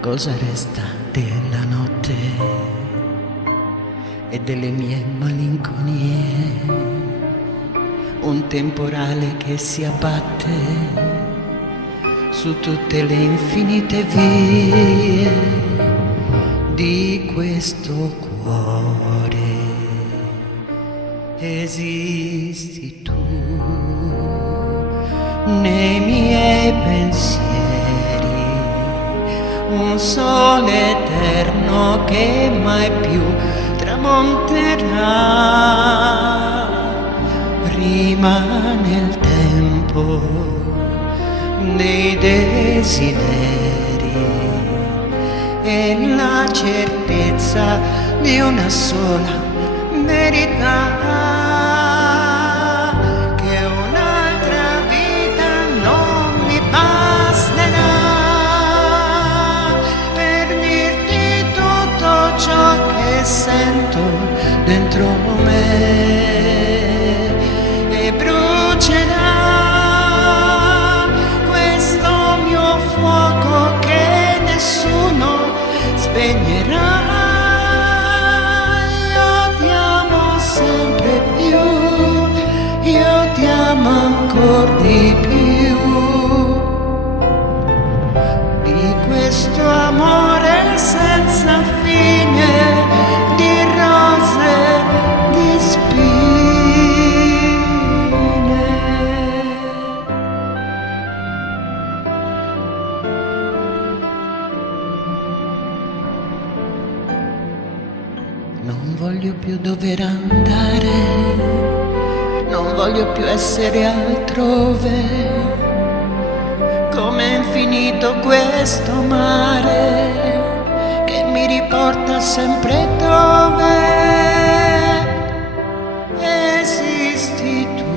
Cosa resta della notte e delle mie malinconie? Un temporale che si abbatte su tutte le infinite vie di questo cuore. Esisti tu nei miei pensieri, un sole eterno che mai più tramonterà. Rimane il tempo dei desideri e la certezza di una sola verità. Sento dentro me e brucerà questo mio fuoco che nessuno spegnerà. Io ti amo sempre più, io ti amo ancora di più, di questo amore senza fine. Non voglio più dover andare, non voglio più essere altrove, come infinito questo mare che mi riporta sempre dove esisti tu.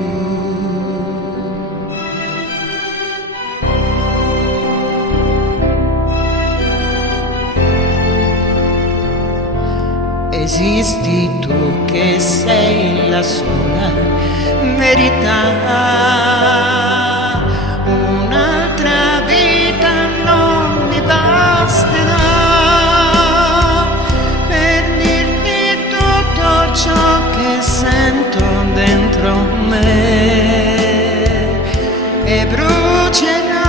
Esisti tu che sei la sola verità. Un'altra vita non mi basterà per dirti tutto ciò che sento dentro me e brucerà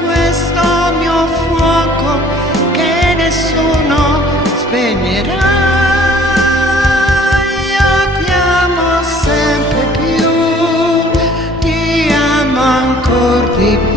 questo mio fuoco che nessuno spegnerà. Io ti amo sempre più, ti amo ancora di più.